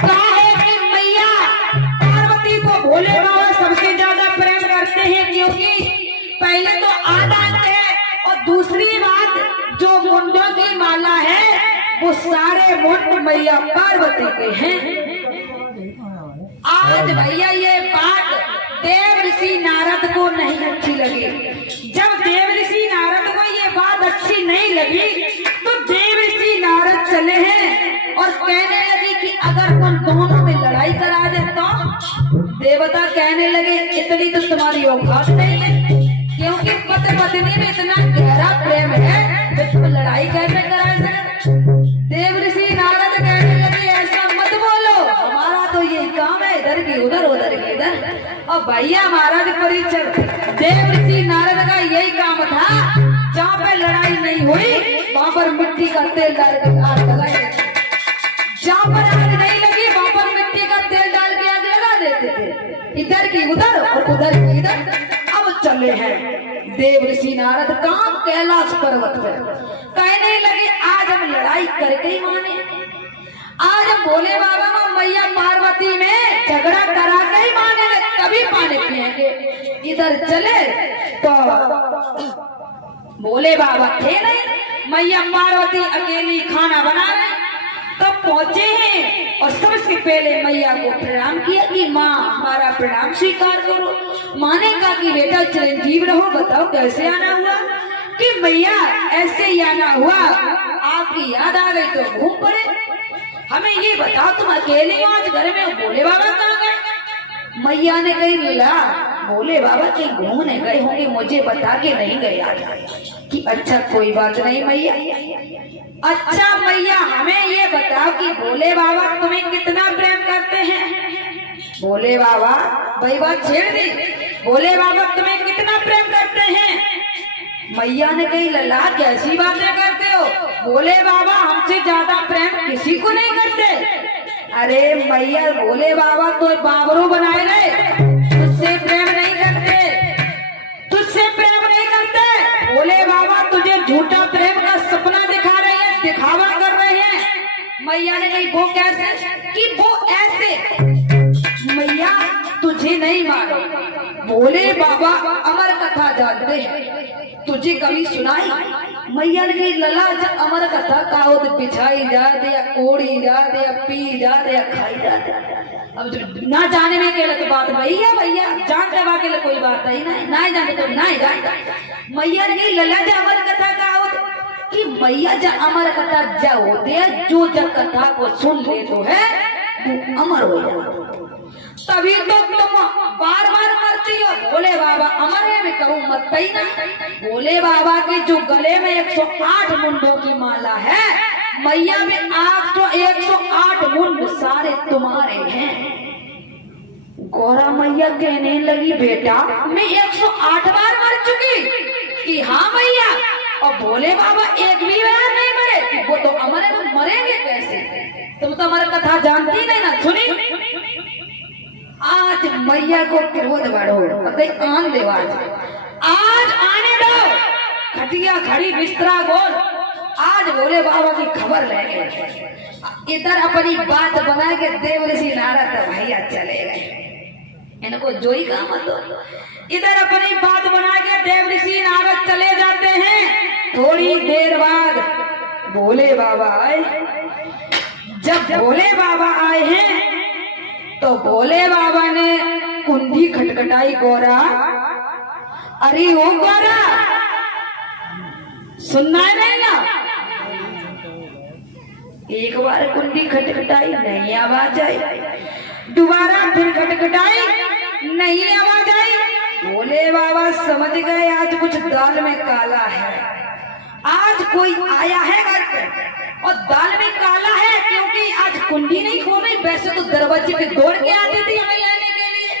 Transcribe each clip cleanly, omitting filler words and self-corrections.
कहा है कि मैया पार्वती को भोले बाबा सबसे ज्यादा प्रेम करते हैं, क्योंकि पहले तो आनंद है और दूसरी बात जो मुंडों की माला है वो सारे मुंड मैया पार्वती के हैं। आज भैया ये बात देव ऋषि नारद को नहीं अच्छी लगी। जब देव ऋषि नारद को ये बात अच्छी नहीं लगी तो देव ऋषि नारद चले हैं और कहने लगे कि अगर तुम दोनों में लड़ाई करा दे तो देवता कहने लगे इतनी तो तुम्हारी औकात नहीं है, क्योंकि पति पत्नी में इतना गहरा प्रेम है तो तुम लड़ाई कैसे करा सकते। देव ऋषि नारद कहने लगे ऐसा मत बोलो, हमारा तो यही काम है, इधर की उधर उधर की इधर। और भैया महाराज परिचय देव ऋषि नारद का यही काम था, जहाँ पे लड़ाई नहीं हुई वहां पर मिट्टी का तेल डाल के आग लगाए, जहाँ पर आग नहीं लगी वहां पर मिट्टी का तेल डाल के आग लगा देते थे, इधर की उधर और उधर की इधर। अब चले हैं देव ऋषि नारद कहाँ कैलाश पर्वत पर, कहने लगे आज हम लड़ाई करके ही माने, आज हम भोले बाबा में मैया पार्वती में झगड़ा करा के ही मानेंगे, तभी पानी पिएंगे। इधर चले तो भोले बाबा थे नहीं, मैया पार्वती अकेली खाना बना रहे, तब पहुंचे हैं और सबसे पहले मैया को प्रणाम किया कि माँ हमारा प्रणाम स्वीकार करो। माँ ने कहा कि बेटा चिरंजीव रहो, बताओ कैसे आना हुआ। कि मैया ऐसे ही आना हुआ, आपकी याद आ गई तो घूम पड़े, हमें ये बताओ तुम अकेले आज घर में, भोले बाबा कहाँ गए। मैया ने कही मिला भोले बाबा कहीं घूमने गए होंगे, मुझे बता के नहीं गए आज। कि अच्छा कोई बात नहीं मैया। अच्छा मैया हमें ये बताओ कि भोले बाबा तुम्हें कितना प्रेम करते हैं। भोले बाबा वही बात छेड़ दी, भोले बाबा तुम्हें कितना प्रेम करते हैं। मैया ने कही लला कैसी बातें करते हो, भोले बाबा हमसे ज्यादा प्रेम किसी को नहीं करते। अरे मैया भोले बाबा तो बाबरों बनाए गए, तुझसे प्रेम नहीं करते, तुझसे प्रेम नहीं करते। भोले बाबा तुझे झूठा प्रेम का सपना दिखा रहे हैं, दिखावा कर रहे हैं। मैया ने कही वो कैसे, कि वो ऐसे। मैया तुझे नहीं मानो, भोले बाबा अमर कथा जानते हैं, तुझे कभी सुनाई। मैया ने कही लला जब अमर कथा का हो तो बिछाई जाते या ओढ़ी जाते या पी जाते या खाई जाते। अब ना जाने में के लगे बात भैया भैया जान दबा के लिए कोई बात ही नहीं, ना जाने तो ना जानता। मैया ने कही लला जब अमर कथा का हो कि मैया जब अमर कथा जा होते है, जो जब कथा को सुन ले तो है वो अमर हो जाता, तभी तो तुम बार बार मरती हो। भोले बाबा अमर है, मैं कहूँ मत ही ना। भोले बाबा के जो गले में 108 मुंडों की माला है, मैया में आप तो 108 मुंड सारे तुम्हारे हैं। गौरा मैया कहने लगी बेटा मैं 108 बार मर चुकी। कि हाँ मैया, और भोले बाबा एक भी बार नहीं मरे, वो तो अमर है, तो मरेंगे कैसे। तुम तो हमारी कथा जानती नहीं ना, सुनी। आज मैया को क्रोध बढ़ो, आन दे आज आने दो, खटिया खड़ी बिस्तरा गोल, आज भोले बाबा की खबर लेंगे। इधर अपनी बात बना के देव ऋषि नारद भैया चले गए, इनको जो ही काम दो। इधर अपनी बात बना के देव ऋषि नारद चले जाते हैं। थोड़ी देर बाद भोले बाबा आए। जब भोले बाबा आए हैं तो भोले बाबा ने कुंडी खटखटाई। गौरा, अरे ओ गौरा, सुनना है नहीं ना। एक बार कुंडी खटखटाई, नहीं आवाज आई, दोबारा फिर खटखटाई, नहीं आवाज आई। भोले बाबा समझ गए आज कुछ दाल में काला है, आज कोई आया है घर पे और दाल में काला है, क्योंकि आज कुंडी नहीं खोली, वैसे तो दरवाजे पे दौड़ के आती थी हमें लेने के लिए।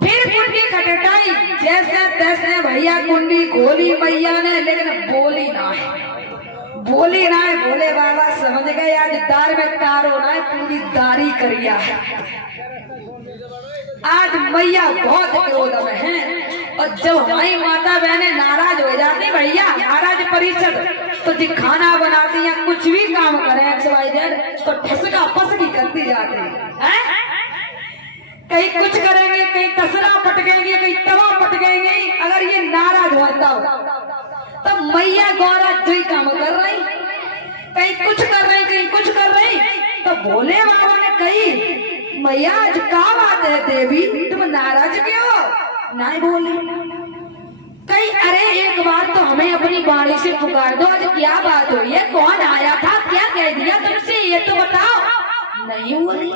फिर कुंडी खटखटाई, जैसे तैसे भैया कुंडी खोली मैया ने, लेकिन बोली ना है, बोली ना है। भोले बाबा समझ गए आज दार में कार होना है, पूरी दारी करिया है। आज मैया बहुत क्रोध में है। और जब हमारी माता बहनें नाराज हो जाती भैया, नाराज परिषद, तो जी खाना बनाती या कुछ भी काम करें XYZ तो ठसका फसकी करती जाती है। कहीं कुछ करेंगे, कहीं तसला पटकेंगे, कहीं तवा पटकेंगे। अगर ये नाराज होता हो तो मैया गौरा जो ही काम कर रही, कहीं कुछ कर रही, कहीं कुछ कर रही। तो भोले बाबा ने कही मैया आज क्या बात है देवी, तुम नाराज क्यों हो? नहीं बोली। कहीं अरे एक बार तो हमें अपनी वाणी से पुकार दो, आज क्या बात हुई है, कौन आया था, क्या कह दिया तुमसे, ये तो बताओ। नहीं बोली।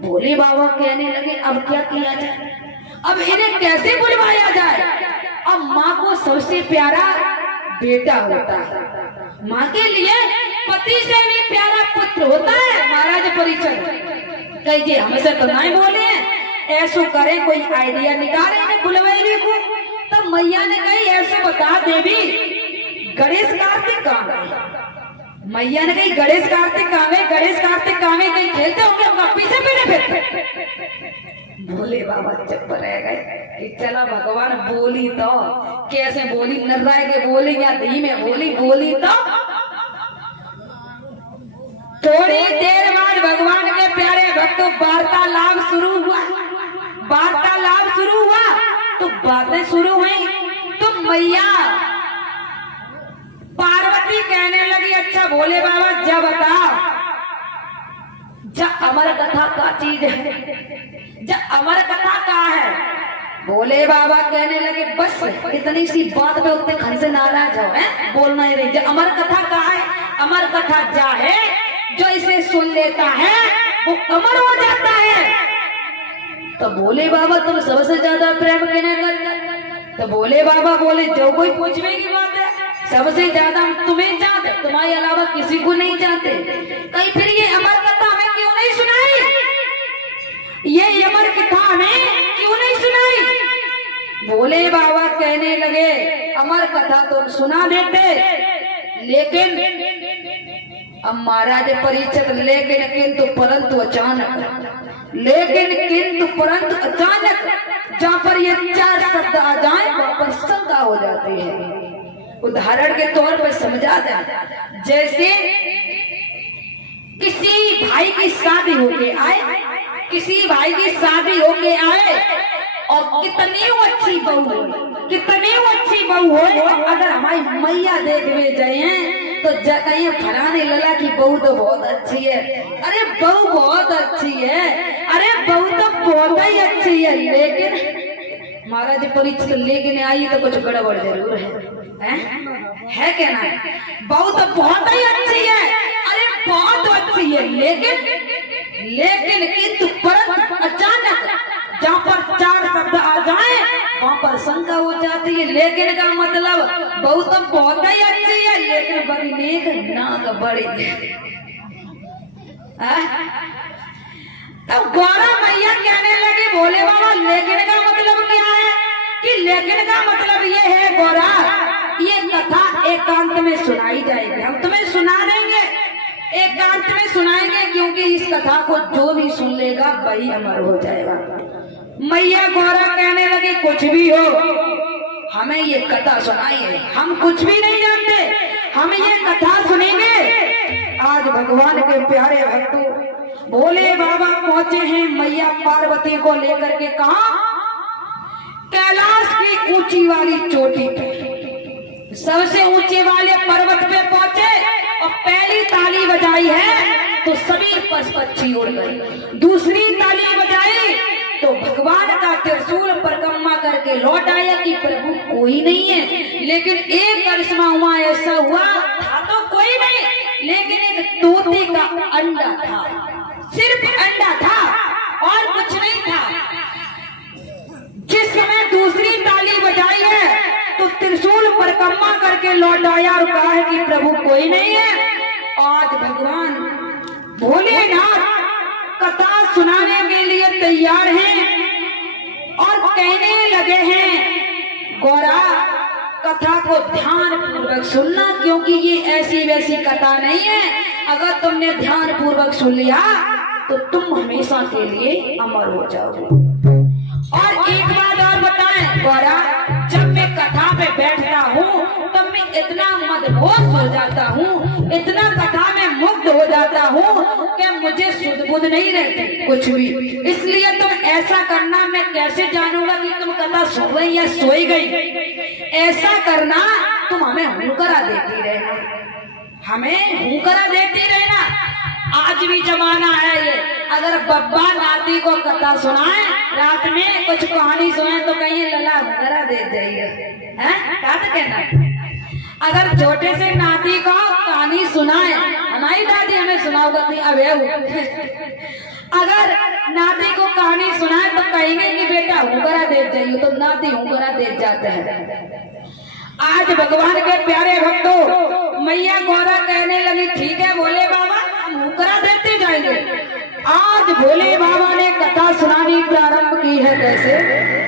भोले बाबा कहने लगे अब क्या किया जाए, अब इन्हें कैसे बुलवाया जाए। अब माँ को सबसे प्यारा बेटा होता है, माँ के लिए पति से भी प्यारा पुत्र होता है महाराज परीक्षित। कहिए हमसे तो नहीं बोले, ऐसो करें कोई आइडिया निकाले इन्हें बुलवाने को। तब मैया ने कही ऐसे बता देवी गणेश कार्तिक कहाँ गए। मैया ने कही गणेश कार्तिक कहाँ गए, गणेश कार्तिक कहाँ गए, कहीं खेलते होंगे उनका पीछे पीछे फिरते। भोले बाबा चुप रह गए। चला भगवान बोली तो कैसे बोली, नर्राय के बोली या धीमे बोली, बोली तो। थोड़ी देर बाद भगवान के प्यारे भक्तों वार्तालाप शुरू हुआ। वार्तालाप शुरू हुआ तो बातें शुरू हुई। तो मैया पार्वती कहने लगी अच्छा भोले बाबा जा बताओ, जा अमर कथा का चीज है, जा अमर कथा का है। भोले बाबा कहने लगे बस इतनी सी बात पे उतने खन से नाराज हो, बोलना ही नहीं। जो अमर कथा का है, अमर कथा जा है, जो इसे सुन लेता है वो अमर हो जाता है। तो भोले बाबा तुम सबसे ज्यादा प्रेम कहने करते। तो भोले बाबा बोले जो कोई पूछने की बात है, सबसे ज्यादा हम तुम्हें चाहते, तुम्हारे अलावा किसी को नहीं चाहते। कहीं फिर ये अमर कथा हमें क्यों नहीं सुनाई, ये अमर कथा हमें क्यों नहीं सुनाई। भोले बाबा कहने लगे अमर कथा तो सुना देते, लेकिन अब महाराज परीक्षित लेकिन किंतु परंतु अचानक, लेकिन किंतु परंतु अचानक जहाँ पर ये चार शब्द आ जाए वहां पर शंका हो जाती है। उदाहरण के तौर पर समझा दें, जैसे किसी भाई की शादी होके आए, किसी भाई की शादी होके आए और कितनी अच्छी बहू हो, कितनी अच्छी बहू हो, अगर हमारी मैया देखने जाए तो कहीं फराने लला की बहू तो बहुत अच्छी है, अरे बहू बहुत अच्छी है, अरे बहू तो बहुत ही अच्छी है। लेकिन महाराज परीक्षित लेकिन आई तो कुछ गड़बड़ जरूर है क्या ना। बहू तो बहुत ही अच्छी है, अरे बहुत अच्छी है, लेकिन किंतु परंतु अचानक जहाँ पर चार शब्द आ जाए वहाँ पर शंका हो जाती है। लेकिन का मतलब बहू तो बहुत ही अच्छी है, लेकिन बड़ी नेक नाक बड़ी। तो गौरा मैया कहने लगी भोले बाबा लेकिन का मतलब क्या है, कि लेकिन का मतलब ये है गौरा ये कथा एकांत में सुनाई जाएगी, हम तुम्हें सुना देंगे, एकांत में सुनाएंगे, क्योंकि इस कथा को जो भी सुन लेगा वही अमर हो जाएगा। मैया गौरा कहने लगी कुछ भी हो हमें ये कथा सुनाइए, हम कुछ भी नहीं जानते, हम ये कथा सुनेंगे। आज भगवान के प्यारे भक्तों भोले बाबा पहुंचे हैं मैया पार्वती को लेकर के कहा, कैलाश की ऊंची वाली चोटी पे, सबसे ऊंचे वाले पर्वत पे पहुंचे और पहली ताली बजाई है तो सभी पशु पक्षी उड़ गए। दूसरी ताली बजाई तो भगवान का त्रिशूल परिक्रमा करके लौट आया कि प्रभु कोई नहीं है। लेकिन एक करिश्मा हुआ, ऐसा हुआ था तो कोई नहीं, लेकिन एक तोते का अंडा था, सिर्फ अंडा था और कुछ नहीं था। जिस समय दूसरी ताली बजाई है तो त्रिशूल परिक्रमा करके लौट आया और कहा है कि प्रभु कोई नहीं है। आज भगवान भोलेनाथ कथा सुनाने के लिए तैयार हैं और कहने लगे हैं गौरा कथा को ध्यान पूर्वक सुनना, क्योंकि ये ऐसी वैसी कथा नहीं है, अगर तुमने ध्यान पूर्वक सुन लिया तो तुम हमेशा के लिए अमर हो जाओगे। और एक बात और बताएं गौरा, इतना मदहोश हो जाता हूँ, इतना कथा में मुग्ध हो जाता हूँ कि मुझे सुध बुध नहीं रहती कुछ भी। इसलिए तुम ऐसा करना, मैं कैसे जानूंगा कि तुम कथा सुन रही या सोई गई? ऐसा करना, तुम हमें हुंकरा देती रहना, हमें हुंकरा देती रहना। आज भी जमाना है ये, अगर बब्बा नाती को कथा सुनाए, रात में कुछ कहानी सुनाए तो कहीं लला हुंकरा दे जाइए, हैं? क्या तो कहना? अगर छोटे से नाती को कहानी सुनाए, हमारी दादी हमें सुनाओ करती अबे अगर नाती को कहानी सुनाए तो कहेंगे कि बेटा हुंकरा दे जाइए, तो नाती हुंकरा दे जाते हैं। आज भगवान के प्यारे भक्तों, मैया गौरा कहने लगी ठीक है भोले बाबा, हम हुंकरा देते जाएंगे। आज भोले बाबा ने कथा सुनानी प्रारंभ की है। कैसे?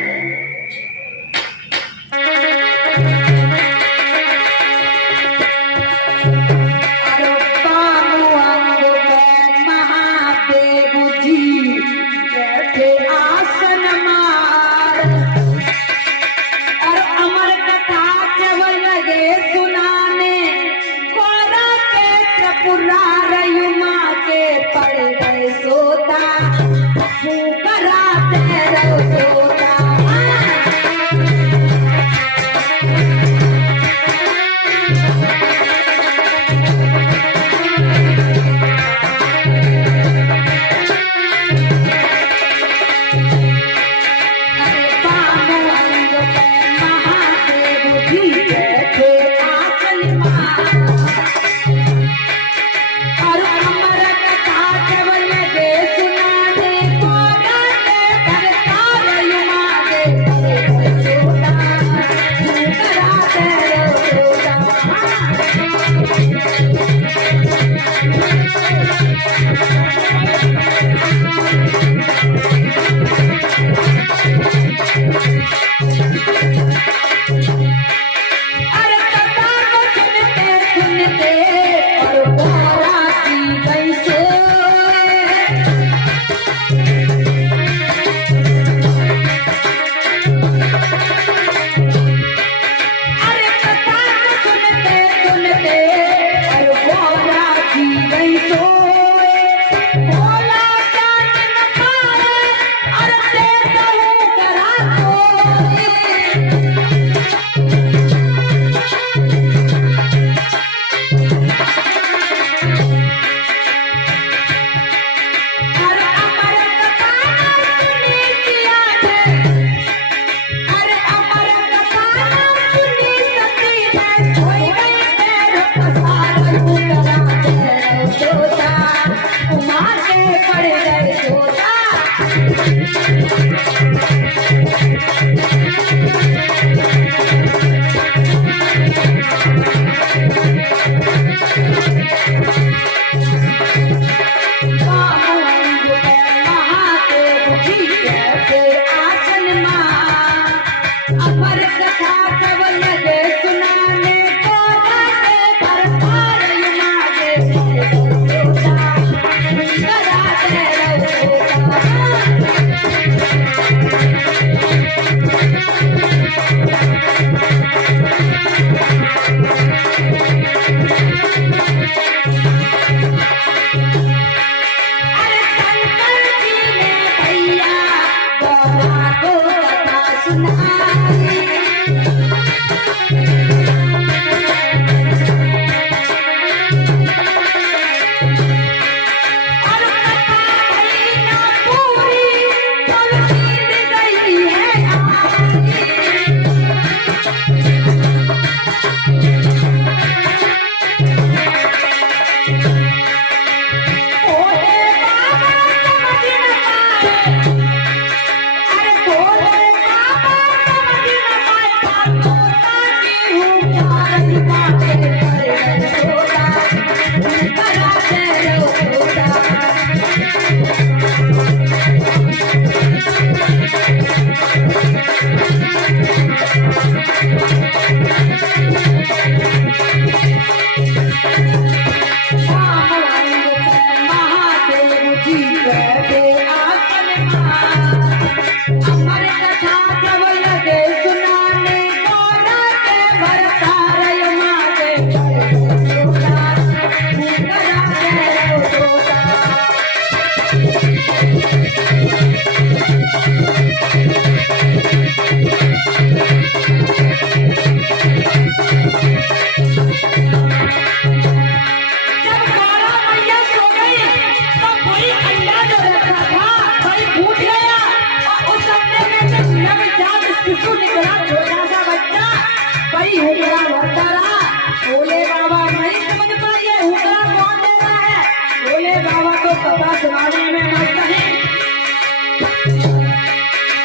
हुकरा भरता रहा। भोले बाबा नहीं समझ पाए हुकरा कौन दे रहा है। भोले बाबा तो कथा सुनाने में मस्त है।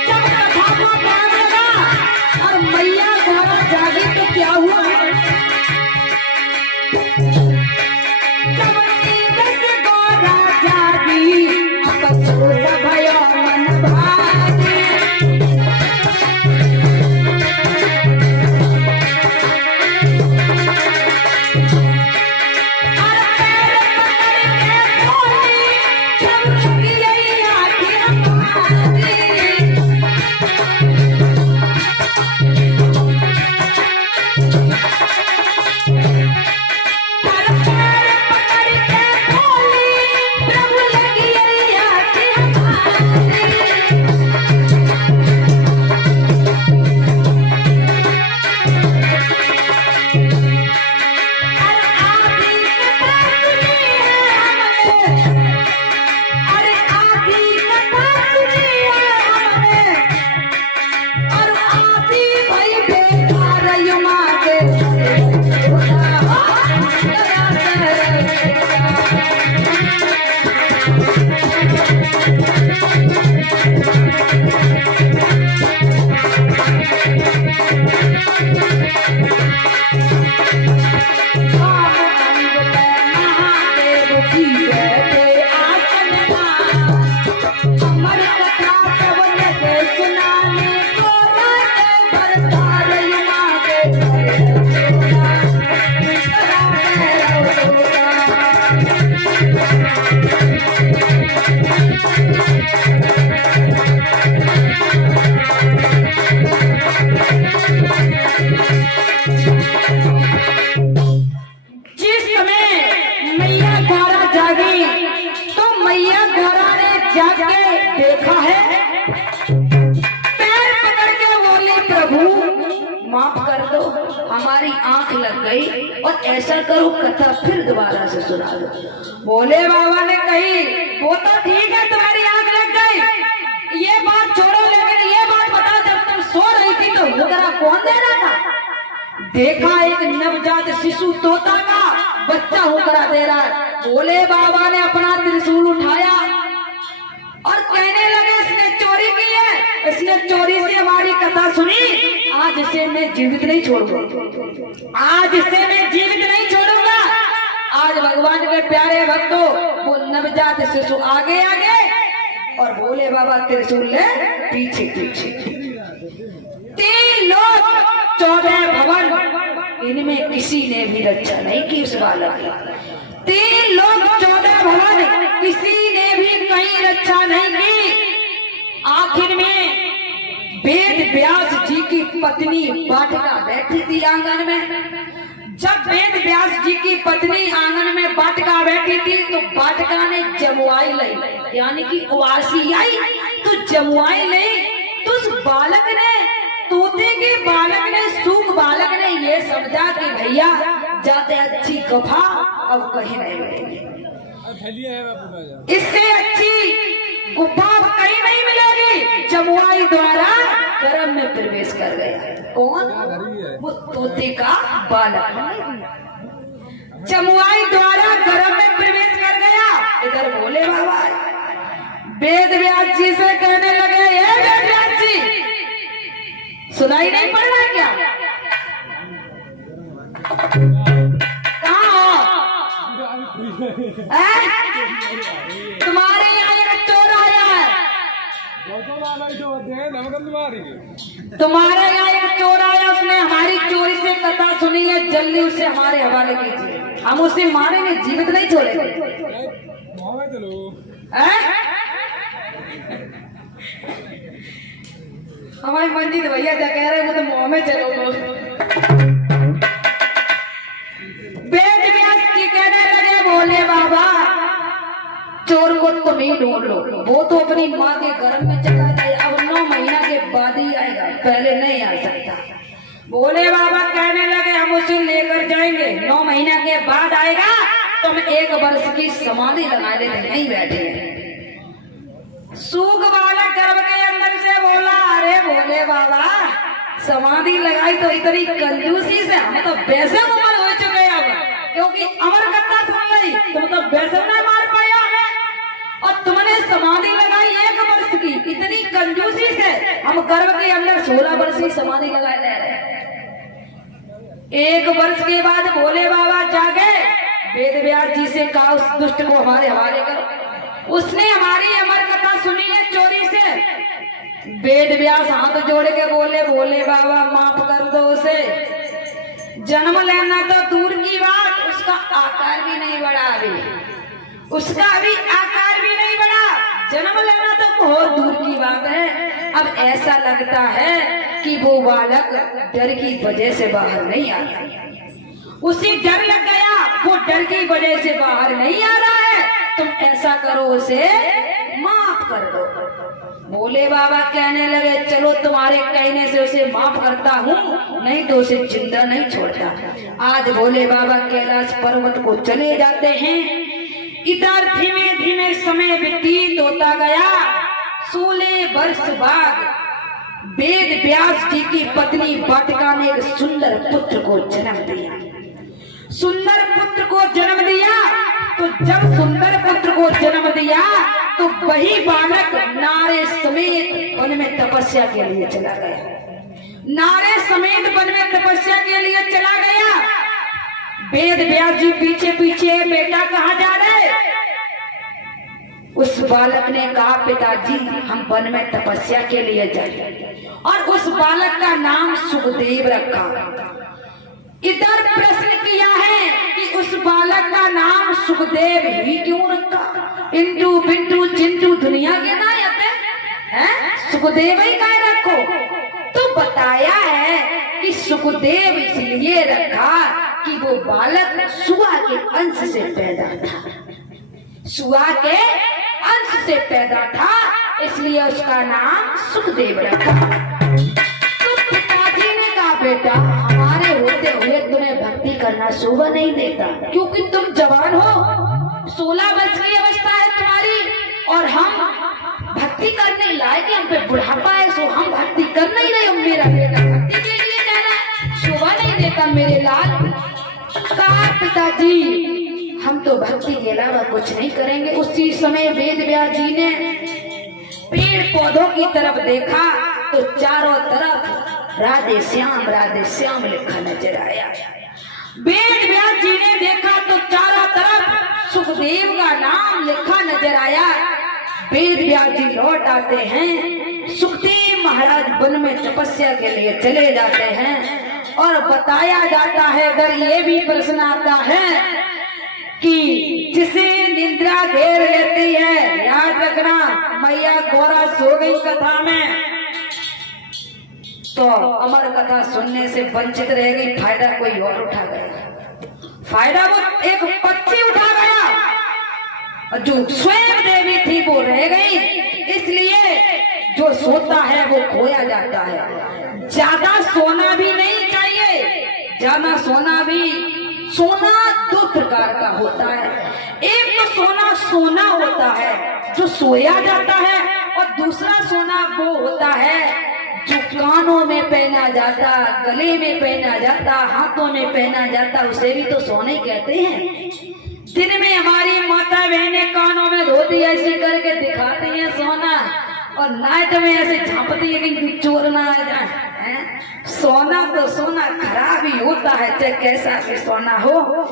जब कथा को प्यार लगा और मैया गौरा जागी तो क्या हुआ, जब नींद से गौरा जागी अफसोस भयो मन भागी। देखा है, पैर पकड़ के बोली प्रभु माफ कर दो, हमारी आंख लग गई और ऐसा करो कथा फिर दोबारा से सुना दो। भोले बाबा ने कही वो तो ठीक है तुम्हारी आंख लग गई, ये बात छोड़ो, लेकिन ये बात बता जब तुम सो रही थी तो हुकरा कौन दे रहा था। देखा एक नवजात शिशु तोता का बच्चा हुकरा दे रहा है। भोले बाबा ने अपना त्रिशूल उठाया और कहने लगे इसने चोरी की है, इसने चोरी से हमारी कथा सुनी, आज इसे मैं जीवित नहीं छोड़ूंगा, आज इसे मैं जीवित नहीं छोड़ूंगा। आज भगवान के प्यारे भक्तों वो नवजात शिशु आगे आगे और भोले बाबा त्रिशूल ले पीछे पीछे। 3 लोग 14 भवन, इनमें किसी ने भी रक्षा नहीं की उस बालक की। 3 लोग 14 भवन, किसी ने भी कहीं रक्षा नहीं की। आखिर में वेद व्यास जी की पत्नी बाटिका बैठी थी आंगन में। जब वेद व्यास जी की पत्नी आंगन में बाटिका बैठी थी तो बाटिका ने जमुआई ली, यानी कि उवासी आई तो जमुआई ली। तो उस बालक ने, तोते के बालक ने, सूख बालक ने ये समझा कि भैया जाते अच्छी कफा अब कहीं नहीं मिलेगी, इससे अच्छी गुफा कहीं नहीं मिलेगी। जमुआई द्वारा गर्भ में प्रवेश कर गया। कौन? वो तोते का बालक। जमुआई द्वारा गर्भ में प्रवेश कर गया। इधर भोले बाबा वेद व्यास जी से कहने लगे, ये वेद व्यास जी सुनाई नहीं पड़ रहा क्या? कहाँ हो? तुम्हारे यहाँ एक चोर आया है, तुम्हारे यहाँ एक चोर आया, उसने हमारी चोरी से कथा सुनी है, जल्दी उसे हमारे हवाले कीजिए, हम उसे मारेंगे, जीवित नहीं छोड़ेंगे। हमारे मंजिल भैया क्या कह रहे हैं, वो तो मुंह में चलो। वेद व्यास जी कहने लगे, भोले बाबा चोर को तुम ही ढूंढ लो, वो तो अपनी माँ के गर्भ में चला गया, अब 9 महीना के बाद ही आएगा, पहले नहीं आ सकता। भोले बाबा कहने लगे, हम उसे लेकर जाएंगे, 9 महीना के बाद आएगा, तुम 1 वर्ष की समाधि लगा लेते, नहीं बैठे। सूख वाला गर्भ के अंदर से बोला, अरे भोले बाबा समाधि लगाई तो इतनी कंजूसी से हम तो वैसे उम्र हो चुके अब, क्योंकि अमर कथा सुन गई तुम तो वैसे नहीं मार पाया है, और तुमने समाधि लगाई 1 वर्ष की, इतनी कंजूसी से हम गर्भ के अंदर 16 वर्ष की समाधि लगाए ले रहे। 1 वर्ष के बाद भोले बाबा जागे, वेद व्यास जी से कहा उस दुष्ट को हमारे हवाले करो। उसने हमारी अमर कथा सुनी है चोरी से। वेद व्यास हाथ जोड़ के बोले, भोले बाबा माफ कर दो उसे, जन्म लेना तो दूर की बात, उसका आकार भी नहीं बढ़ा अभी, उसका अभी आकार भी नहीं बढ़ा, जन्म लेना तो बहुत दूर की बात है। अब ऐसा लगता है कि वो बालक डर की वजह से बाहर नहीं आ रहा, उसे डर लग गया, वो डर की वजह से बाहर नहीं आ रहा है। तुम ऐसा करो, उसे माफ कर दो। भोले बाबा कहने लगे चलो तुम्हारे कहने से उसे माफ करता हूँ, नहीं तो उसे जिंदा नहीं छोड़ता। आज भोले बाबा कैलाश पर्वत को चले जाते हैं। इधर धीमे धीमे समय व्यतीत होता गया। 16 वर्ष बाद वेद व्यास जी की पत्नी वाटिका ने एक सुंदर पुत्र को जन्म दिया। सुंदर पुत्र को जन्म दिया तो जब सुंदर पुत्र को जन्म दिया तो वही बालक नारे समेत वन में तपस्या के लिए चला गया। नारे समेत वन में तपस्या के लिए चला गया। वेद व्यास जी पीछे पीछे, बेटा कहाँ जा रहे? उस बालक ने कहा पिताजी हम वन में तपस्या के लिए जाए, और उस बालक का नाम सुखदेव रखा। इधर प्रश्न किया है कि उस बालक का नाम सुखदेव ही क्यों रखा? इंटू बिंटू चिंटू दुनिया के ना आते हैं, सुखदेव ही क्या रखो? तो बताया है कि सुखदेव इसलिए रखा कि वो बालक सुआ के अंश से पैदा था, सुआ के अंश से पैदा था, इसलिए उसका नाम सुखदेव रखा। तो पिताजी ने कहा बेटा हमारे होते हुए तुम्हें भक्ति करना शोभा नहीं देता, क्योंकि तुम जवान हो, 16 वर्ष की अवस्था है तुम्हारी, और हम भक्ति करने लायक, हम पे बुढ़ापा है, सो हम भक्ति कर नहीं रहे। मेरा बेटा भक्ति के लिए जा रहा है, शोभा नहीं देता मेरे लाल। कहा पिताजी हम तो भक्ति के अलावा कुछ नहीं करेंगे। उसी समय वेद व्यास जी ने पेड़ पौधों की तरफ देखा तो चारों तरफ राधे श्याम लिखा नजर आया। वेद व्यास जी ने देखा तो चारों तरफ सुखदेव का नाम लिखा नजर आया। वेद व्यास जी लौट आते हैं। सुखदेव महाराज वन में तपस्या के लिए चले जाते हैं, और बताया जाता है, अगर ये भी प्रश्न आता है कि जिसे निद्रा घेर लेती है, याद रखना मैया गौरा सो गई कथा में तो अमर कथा सुनने से वंचित रह गई, फायदा कोई और उठा गया। फायदा वो एक पक्षी उठा गया, और जो स्वयं देवी थी वो रह गई। इसलिए जो सोता है वो खोया जाता है। ज्यादा सोना भी नहीं चाहिए, ज्यादा सोना भी, सोना 2 प्रकार का होता है। एक तो सोना सोना होता है जो सोया जाता है, और दूसरा सोना वो होता है जो कानों में पहना जाता, गले में पहना जाता, हाथों में पहना जाता, उसे भी तो सोने कहते हैं। दिन में हमारी माता बहनें कानों में धोती ऐसी करके दिखाती हैं सोना, और नाइट में ऐसे झांपती है कि चोर ना आ जाए। सोना तो सोना खराब ही होता है, चाहे कैसा भी सोना हो।